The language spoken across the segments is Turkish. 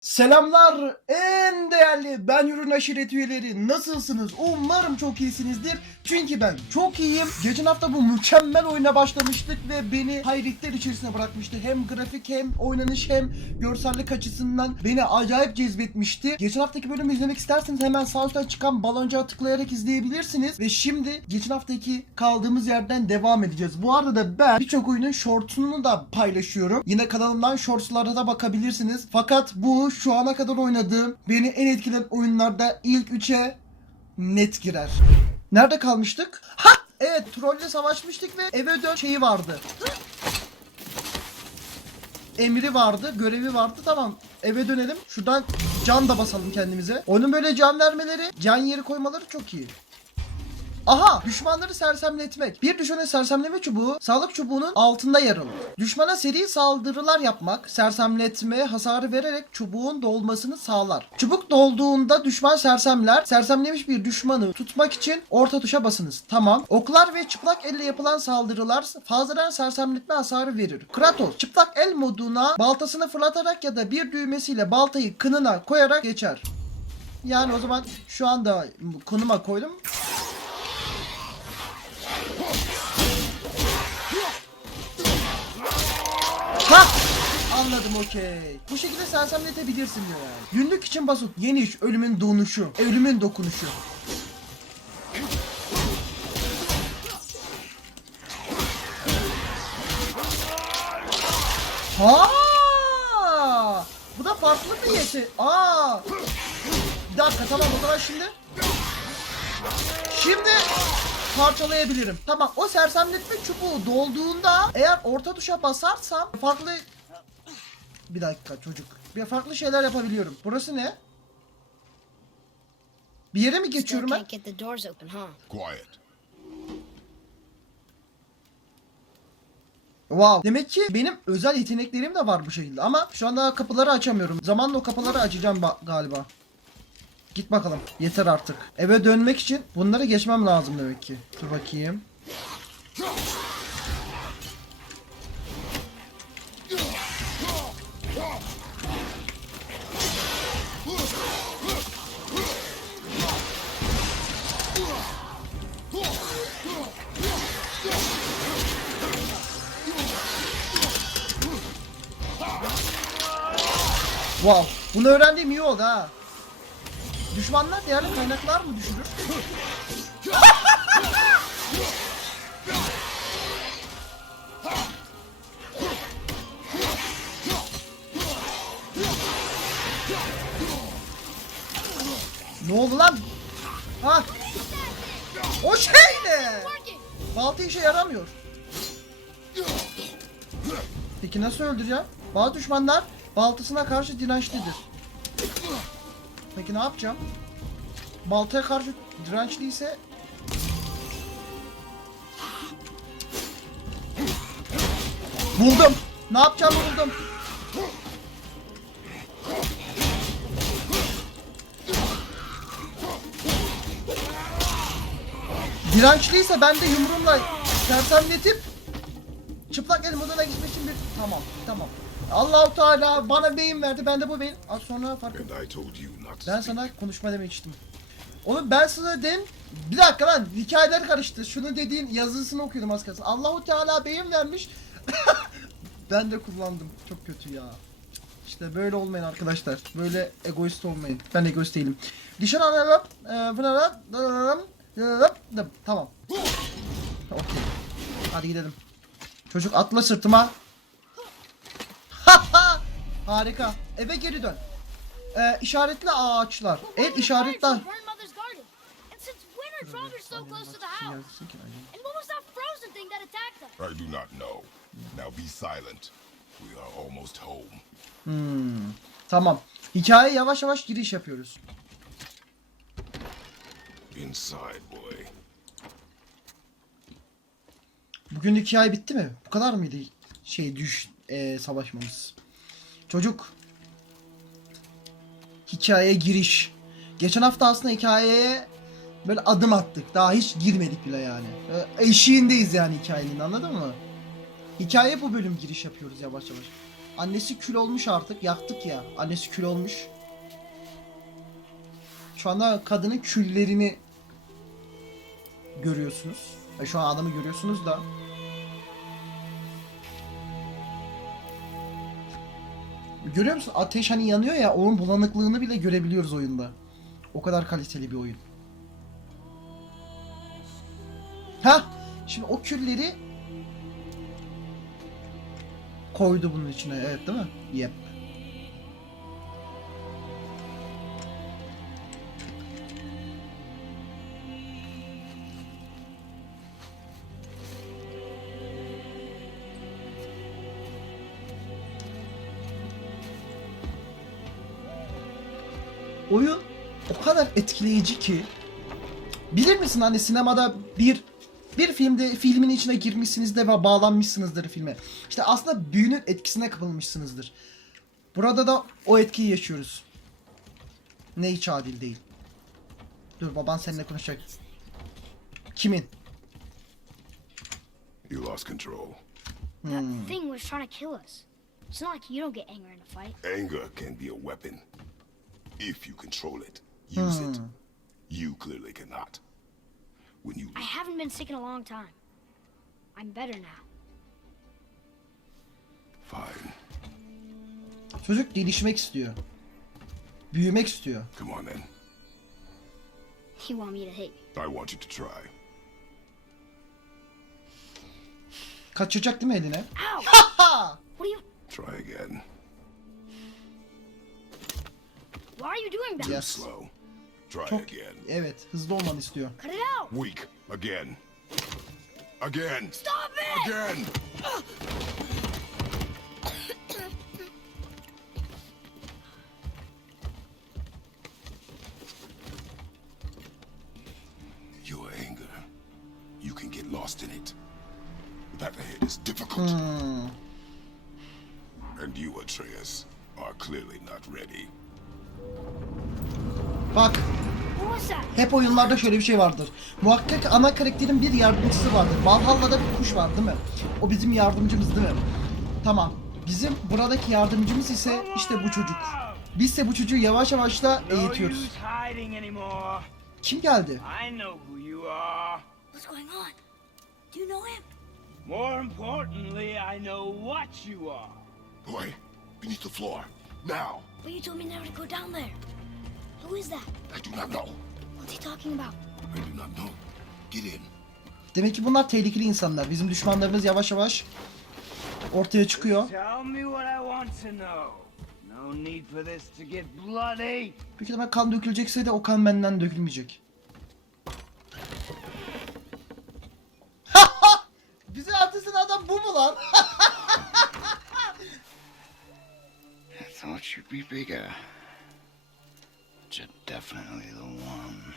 Selamlar en değerli ben ürün aşiret üyeleri nasılsınız? Umarım çok iyisinizdir. Çünkü ben çok iyiyim. Geçen hafta bu mükemmel oyuna başlamıştık ve beni hayretler içerisine bırakmıştı. Hem grafik hem oynanış hem görsellik açısından beni acayip cezbetmişti. Geçen haftaki bölümü izlemek isterseniz hemen sağ üstten çıkan baloncuğa tıklayarak izleyebilirsiniz. Ve şimdi geçen haftaki kaldığımız yerden devam edeceğiz. Bu arada ben birçok oyunun shortsunu da paylaşıyorum. Yine kanalımdan shortslara da bakabilirsiniz. Fakat bu şu ana kadar oynadığım beni en etkileyen oyunlarda ilk 3'e net girer. Nerede kalmıştık? Ha! Evet trolle savaşmıştık ve eve dön şeyi vardı. Emri vardı, görevi vardı. Tamam eve dönelim. Şuradan can da basalım kendimize. Onun böyle can vermeleri, can yeri koymaları çok iyi. Aha! Düşmanları sersemletmek. Bir düşmanın sersemleme çubuğu sağlık çubuğunun altında yer alır. Düşmana seri saldırılar yapmak, sersemletme hasarı vererek çubuğun dolmasını sağlar. Çubuk dolduğunda düşman sersemler. Sersemlemiş bir düşmanı tutmak için orta tuşa basınız. Tamam. Oklar ve çıplak elle yapılan saldırılar fazladan sersemletme hasarı verir. Kratos çıplak el moduna baltasını fırlatarak ya da bir düğmesiyle baltayı kınına koyarak geçer. Yani o zaman şu anda konuma koydum. Ha! Anladım okey. Bu şekilde sersemletebilirsin diyor yani. Günlük için basit. Yeni iş ölümün donuşu. Ölümün dokunuşu. Ha! Bu da farklı bir yeti. Aa! Bir dakika tamam o zaman şimdi. Şimdi parçalayabilirim. Tamam o sersemletme çubuğu dolduğunda eğer orta tuşa basarsam farklı bir dakika çocuk. Bir farklı şeyler yapabiliyorum. Burası ne? Bir yere mi geçiyorum ben? Quiet. Wow. Demek ki benim özel yeteneklerim de var bu şekilde ama şu anda kapıları açamıyorum. Zamanla o kapıları açacağım ba- galiba. Git bakalım. Yeter artık. Eve dönmek için bunları geçmem lazım demek ki. Dur bakayım. Wow. Bunu öğrendiğim iyi oldu ha. Düşmanlar değerli kaynaklar mı düşürür? ne oldu lan? Ha? O şey ne? Balta işe yaramıyor. Peki nasıl öldüreceğim? Bazı düşmanlar baltasına karşı dirençlidir. Peki ne yapacağım? Baltaya karşı dirençliyse Buldum. Ne yapacağımı buldum. Dirençliyse ben de yumruğumla sersemletip çıplak el moduna gitmek için bir tamam tamam. Allahu Teala bana beyin verdi ben de bu beyin. Az sonra fark ettim. Ben sana konuşma demiştim. Oğlum ben sana dedim. Bir dakika lan hikayeler karıştı. Şunu dediğin yazısını okuyordum az kalsın. Allahu Teala beyin vermiş. ben de kullandım. Çok kötü ya. İşte böyle olmayın arkadaşlar. Böyle egoist olmayın. Ben egoist değilim. Dişan analım. Tamam. Okey. Hadi gidelim. Çocuk atla sırtıma. Harika. Eve geri dön. Ee, işaretli ağaçlar. El işaretli? I do not know. Now be silent. We are almost home. Tamam. Hikaye yavaş yavaş giriş yapıyoruz. Inside, boy. Bugün hikaye bitti mi? Bu kadar mıydı şey düş e, savaşmamız? Çocuk. Hikayeye giriş. Geçen hafta aslında hikayeye böyle adım attık. Daha hiç girmedik bile yani. E, Eşiğindeyiz yani hikayenin anladın mı? Hikaye bu bölüm giriş yapıyoruz yavaş yavaş. Annesi kül olmuş artık. Yaktık ya. Annesi kül olmuş. Şu anda kadının küllerini görüyorsunuz. E, şu an adamı görüyorsunuz da. Görüyor musun? Ateş hani yanıyor ya onun bulanıklığını bile görebiliyoruz oyunda. O kadar kaliteli bir oyun. Ha, şimdi o külleri koydu bunun içine. Evet değil mi? Yep. Oyun o kadar etkileyici ki bilir misin hani sinemada bir bir filmde filmin içine girmişsinizdir ve bağlanmışsınızdır filme. İşte aslında büyünün etkisine kapılmışsınızdır. Burada da o etkiyi yaşıyoruz. Ne hiç adil değil. Dur baban seninle konuşacak. Kimin? You lost control. That thing was trying to kill us. It's not like you don't get anger in a fight. Anger can be a weapon. If you control it, use it. You clearly cannot. When you I haven't been sick in a long time. I'm better now. fine, Çocuk gelişmek istiyor. Büyümek istiyor. come on then. You want me to hit you? I want you to try. Kaçacak değil mi eline? Ow! Ha! what are you? Try again. Why are you doing that? Yes. Slow. Try Çok again. evet hızlı olmanı istiyor. Cut it out! Weak. Again. Again. Stop it! Again. Your anger, you can get lost in it. The path ahead is difficult. Hmm. And you, Atreus, are clearly not ready. Bak hep oyunlarda şöyle bir şey vardır. Muhakkak ana karakterin bir yardımcısı vardır. Valhalla'da bir kuş var değil mi? O bizim yardımcımız değil mi? Tamam. Bizim buradaki yardımcımız ise işte bu çocuk. Biz ise bu çocuğu yavaş yavaş da eğitiyoruz. Kim geldi? I know who you are. What's going on? Do you know him? More importantly, I know what you are. Boy, beneath the floor. Now. But you told me never to go down there. Who is that? I do not know. What's he talking about? I do not know. Get in. Demek ki bunlar tehlikeli insanlar. Bizim düşmanlarımız yavaş yavaş ortaya çıkıyor. Tell me what I want to know. No need for this to get bloody. Büyük ihtimal kan dökülecekse de o kan benden dökülmeyecek. Bize artistin adam bu mu lan? I thought you'd be bigger. But you're definitely the one.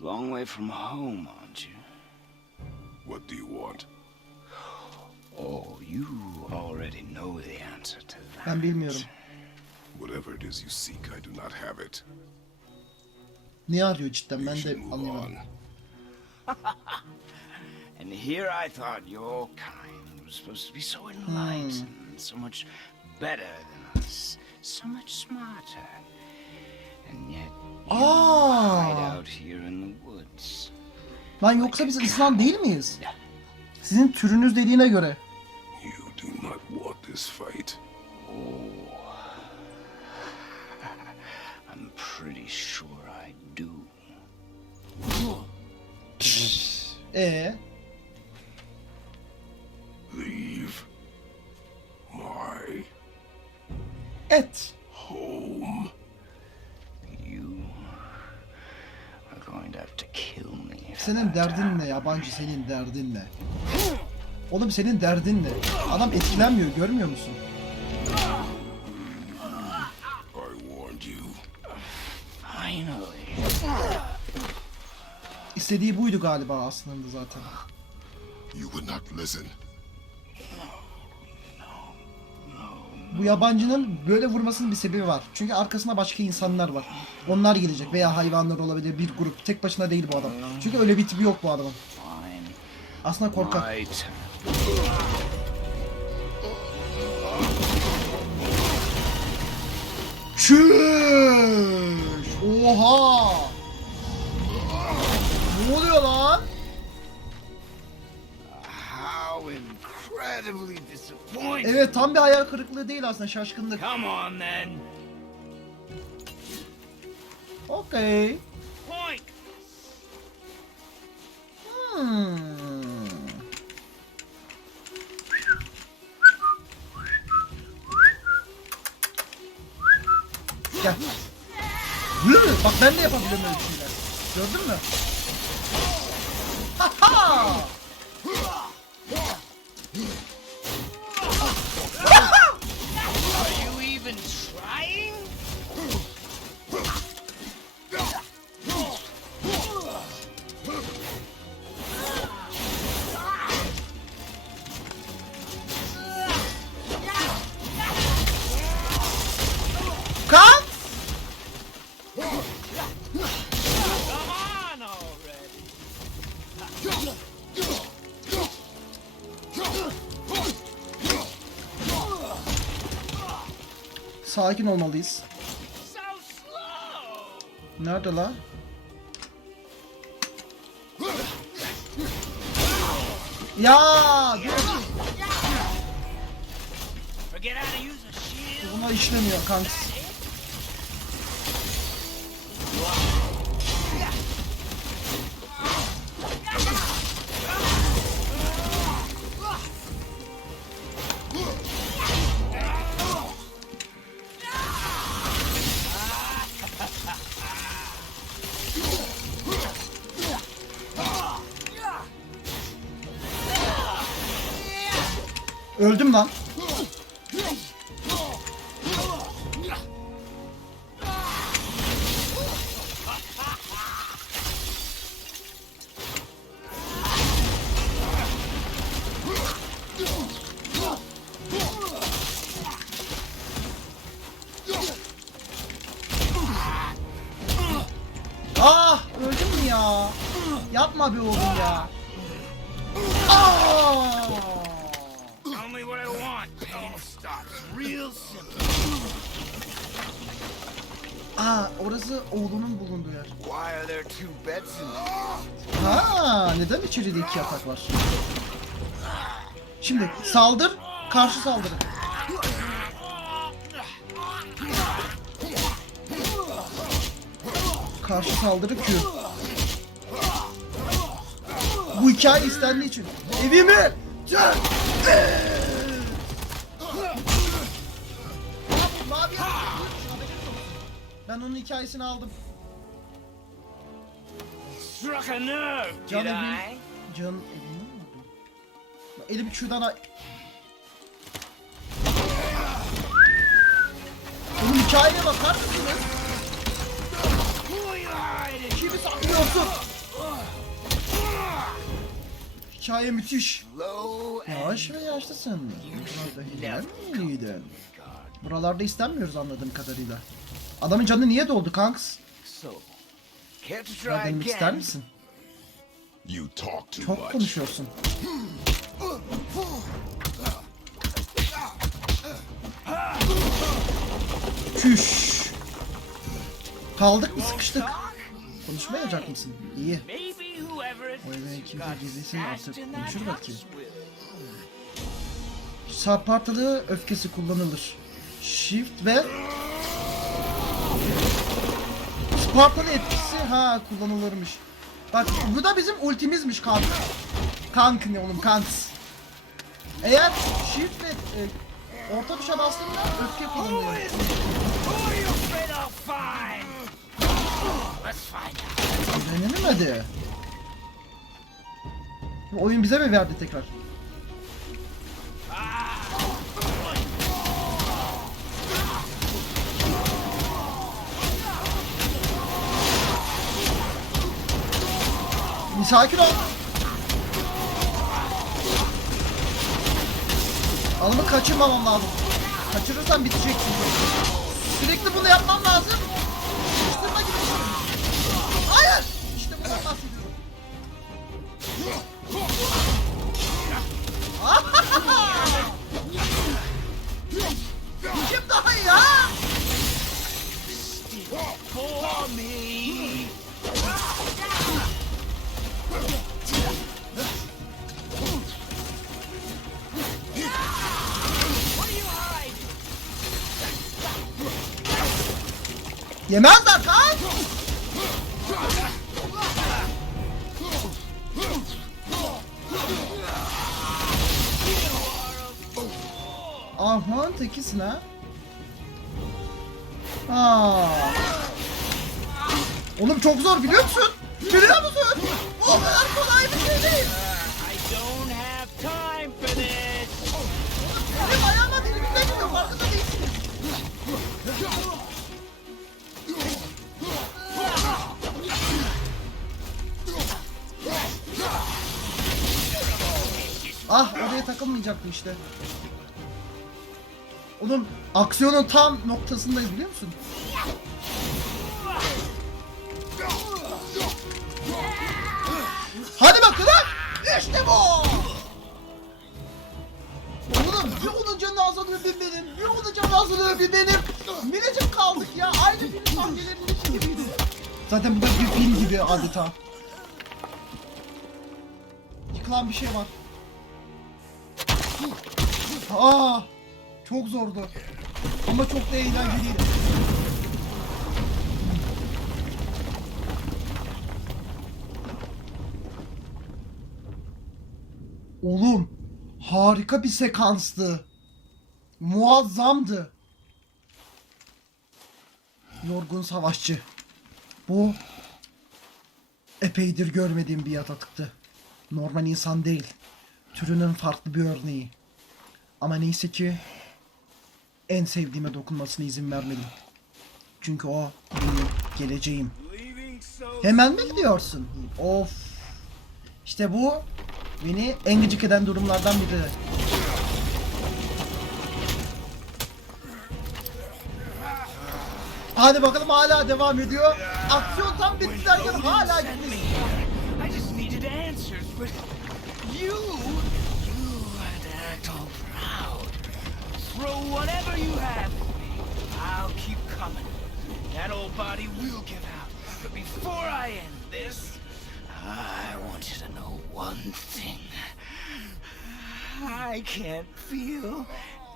Long way from home, aren't you? What do you want? Oh, you already know the answer to that. Ben bilmiyorum. Whatever it is you seek, I do not have it. Ne arıyor cidden You ben de should anlayamadım. on. And here I thought your kind was supposed to be so hmm. enlightened, so much better than us, so much smarter. And yet you hide out here in the woods. Lan yoksa biz İslam değil miyiz? Sizin türünüz dediğine göre. You do not want this fight. I'm pretty sure I do. Ee, Leave my et. Senin derdin ne yabancı senin derdin ne? Oğlum senin derdin ne? Adam etkilenmiyor görmüyor musun? İstediği buydu galiba aslında zaten. You would not listen. bu yabancının böyle vurmasının bir sebebi var. Çünkü arkasında başka insanlar var. Onlar gelecek veya hayvanlar olabilir bir grup. Tek başına değil bu adam. Çünkü öyle bir tipi yok bu adamın. Aslında korkak. Çüş! Oha! Ne oluyor lan? Evet tam bir hayal kırıklığı değil aslında şaşkınlık. Come on then. Okey. Point. Hmm. Gel. Bak ben de yapabiliyorum öyle şeyler. Gördün mü? Ha Are Sakin olmalıyız. Nerede lan? Ya! dur. Buna işlemiyor kanks. Öldüm lan. Ha neden içeride iki yatak var? Şimdi saldır, karşı saldırı. Karşı saldırı Q. Bu hikaye istendiği için. Evimi! Can! Ben onun hikayesini aldım. Struck a nerve, Can did. I? Can mi vurdum? Elim şuradan ay... Oğlum hikayeye bakar mısınız? Kimi saklıyorsun? Hikaye müthiş. Low Yavaş ve yaşlısın. Buralarda hileler mi iyiydin? Buralarda istenmiyoruz anladığım kadarıyla. Adamın canı niye doldu kanks? so. Ya denemek ister misin? You talk too Çok much. konuşuyorsun. Küş. Kaldık mı sıkıştık? Konuşmayacak mısın? İyi. O is kimse gizlisin artık konuşur belki. Sarpartalı öfkesi kullanılır. Shift ve Spartalı etkisi ha kullanılırmış. Bak bu da bizim ultimizmiş kank. Kank ne oğlum kanks. Eğer shift ve e, orta tuşa bastığında öfke kullanılıyor. Hadi. Bu oyun bize mi verdi tekrar? Bir sakin ol. Alımı kaçırmamam lazım. Kaçırırsam bitecek çünkü. Sürekli bunu yapmam lazım. Yemezler kan. Aman tekisin ha. Aa. Oğlum çok zor biliyor musun? Biliyor musun? O kadar kolay bir şey değil. Oraya takılmayacaktı işte. Oğlum aksiyonun tam noktasındayız biliyor musun? Hadi bakalım. İşte bu. Oğlum bir onun canı azalıyor bir benim. Bir onun canı azalıyor bir benim. Minicik kaldık ya. Aynı film sahnelerindeki gibiydi. Zaten bu da bir film gibi adeta. Yıkılan bir şey var. Aa, çok zordu. Ama çok da eğlenceliydi. Oğlum harika bir sekanstı. Muazzamdı. Yorgun savaşçı. Bu epeydir görmediğim bir yaratıktı. Normal insan değil. Türünün farklı bir örneği. Ama neyse ki en sevdiğime dokunmasına izin vermedim. Çünkü o benim geleceğim. Hemen mi gidiyorsun? Of. İşte bu beni en gıcık eden durumlardan biri. Hadi bakalım hala devam ediyor. Aksiyon tam bitti derken hala gitti. Throw whatever you have at me. I'll keep coming. That old body will give out. But before I end this, I want you to know one thing. I can't feel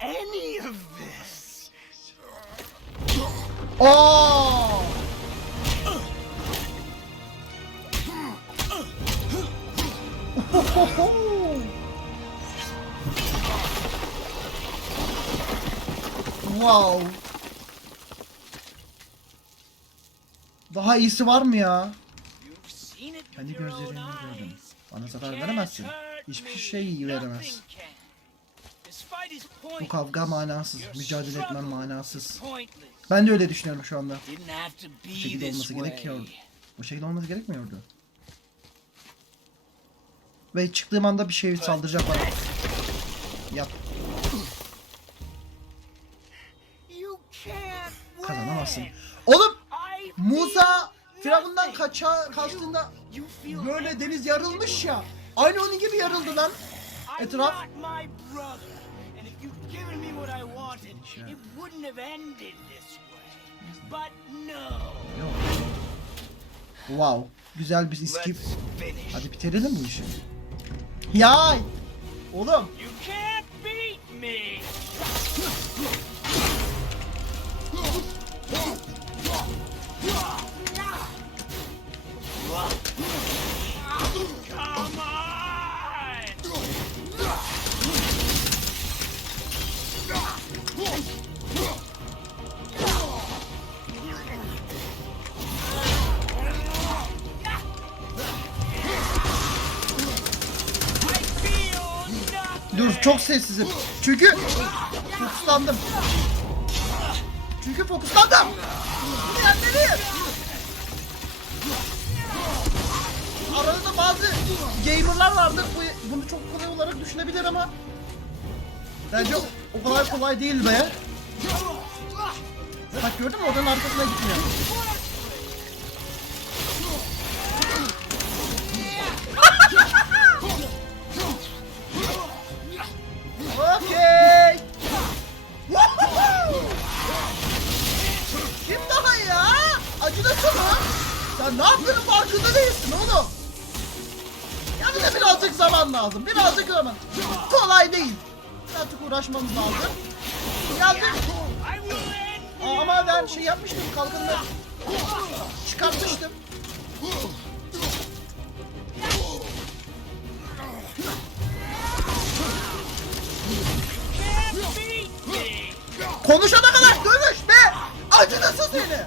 any of this. Oo! Oh! wow. Daha iyisi var mı ya? Kendi gözlerimle gördüm. Bana zarar veremezsin. Hiçbir şey veremez. Bu kavga manasız. Mücadele etmem manasız. Ben de öyle düşünüyorum şu anda. Bu şekilde olması way. gerekiyor. Bu şekilde olması gerekmiyordu. Ve çıktığım anda bir şey saldıracak bana. Yap. Kazanamazsın. Oğlum Musa Firavundan kaça kaçtığında böyle deniz yarılmış ya. Aynı onun gibi yarıldı lan. Etraf. Wow. Güzel bir skip. Hadi bitirelim bu işi. Yay! Oğlum You can't beat me. Çok sessizim. Çünkü fokuslandım. Çünkü fokuslandım. Diğerleri. Arada bazı gamerlar vardır. Bu, bunu çok kolay olarak düşünebilir ama bence o kadar kolay değil be. Bak gördün mü odanın arkasına gitmiyor. Ne yaptığının farkında değilsin oğlum. Ya bize birazcık zaman lazım. Birazcık zaman. Kolay değil. Birazcık uğraşmamız lazım. Geldim. Ama ben şey yapmıştım kalkanını çıkartmıştım. Konuşana kadar dövüş be! Acınası seni!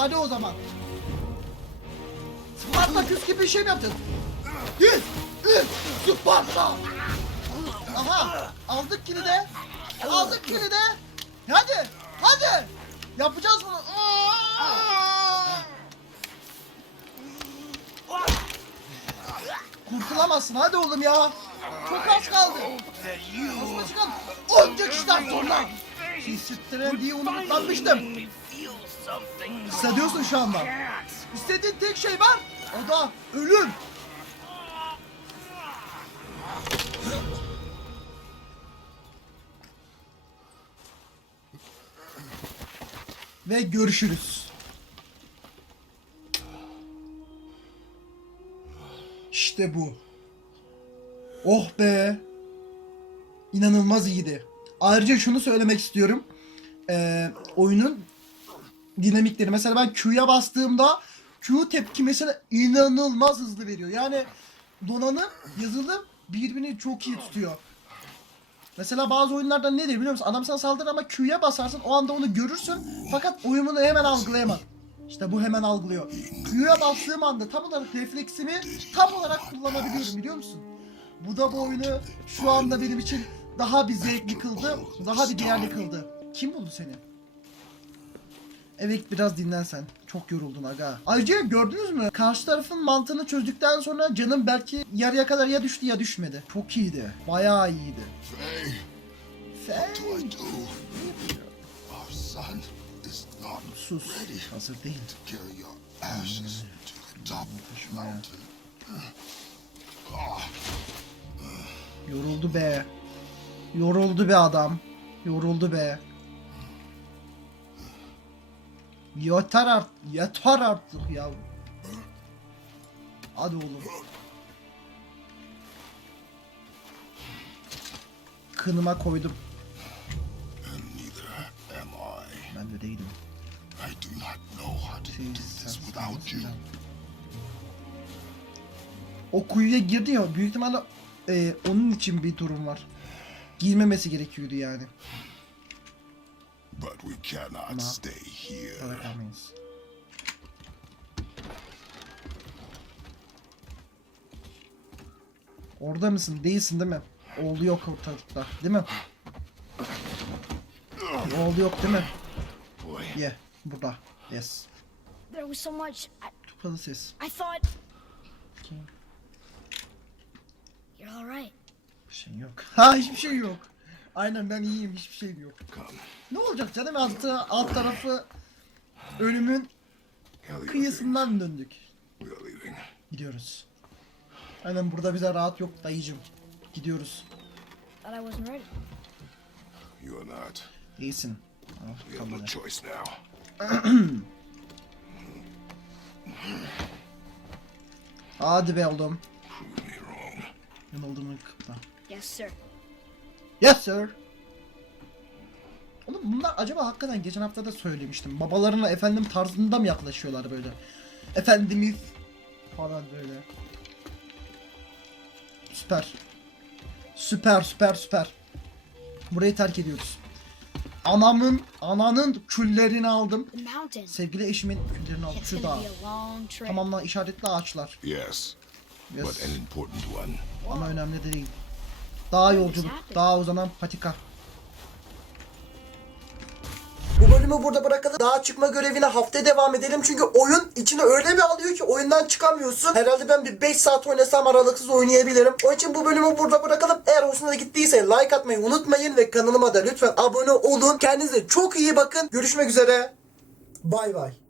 Hadi o zaman. Spartaküs gibi bir şey mi yaptın? Yüz! Üç! Sparta! Aha! Aldık kilidi. Aldık kilidi. Hadi! Hadi! Yapacağız bunu. Kurtulamazsın hadi oğlum ya. Çok az kaldı. Aslında çıkan onca kişiden sonra. Hissettiren diye unutlanmıştım. Hissediyorsun şu anda. İstediğin tek şey var. O da ölüm. Ve görüşürüz. İşte bu. Oh be. İnanılmaz iyiydi. Ayrıca şunu söylemek istiyorum. Ee, oyunun dinamikleri. Mesela ben Q'ya bastığımda Q tepki mesela inanılmaz hızlı veriyor. Yani donanım, yazılım birbirini çok iyi tutuyor. Mesela bazı oyunlarda nedir biliyor musun? Adam sana saldırır ama Q'ya basarsın o anda onu görürsün fakat oyununu hemen algılayamaz. İşte bu hemen algılıyor. Q'ya bastığım anda tam olarak refleksimi tam olarak kullanabiliyorum biliyor musun? Bu da bu oyunu şu anda benim için daha bir zevkli kıldı, daha bir değerli kıldı. Kim buldu seni? Evet biraz dinlen sen. Çok yoruldun aga. Ayrıca gördünüz mü? Karşı tarafın mantığını çözdükten sonra canım belki yarıya kadar ya düştü ya düşmedi. Çok iyiydi. Bayağı iyiydi. Faye, Sen what do I do? Our son is not sus. Hazır değil. to carry your ashes to the top of the mountain. Ah, Yoruldu be. Yoruldu be adam. Yoruldu be. Yeter artık. Yeter artık ya. Hadi oğlum. Kınıma koydum. Ben de değilim. I do not know how to do this without you. O kuyuya girdi ya büyük ihtimalle e, onun için bir durum var. Girmemesi gerekiyordu yani. But we cannot stay here. Bırakamayız. Orada mısın? Değilsin değil mi? Oğlu yok ortalıkta. Değil mi? Oğlu yok değil mi? Ye. Burada. Yes. There was so much. I, Tupalı ses. I thought Kim? you're all right. Bir şey yok. Ha hiçbir şey yok. Aynen ben iyiyim. Hiçbir şey yok. Ne olacak canım? Altı, alt tarafı ölümün kıyısından döndük. Gidiyoruz. Aynen burada bize rahat yok dayıcım. Gidiyoruz. Thought I wasn't ready. You are not. İyisin. We have no choice now. Hadi be oğlum. Yanıldığımı kıpla. Yes, sir. Yes sir. Oğlum bunlar acaba hakikaten geçen hafta da söylemiştim. Babalarına efendim tarzında mı yaklaşıyorlar böyle? Efendimiz falan böyle. Süper. Süper süper süper. Burayı terk ediyoruz. Anamın, ananın küllerini aldım. Sevgili eşimin küllerini aldım. Şu dağ. Tamamla işaretli ağaçlar. Yes, Yes. but an important one. Ama önemli de değil. Daha yolculuk, daha uzanan patika. Bu bölümü burada bırakalım. Daha çıkma görevine haftaya devam edelim. Çünkü oyun içine öyle bir alıyor ki oyundan çıkamıyorsun. Herhalde ben bir 5 saat oynasam aralıksız oynayabilirim. Onun için bu bölümü burada bırakalım. Eğer hoşuna gittiyse like atmayı unutmayın ve kanalıma da lütfen abone olun. Kendinize çok iyi bakın. Görüşmek üzere. Bay bay.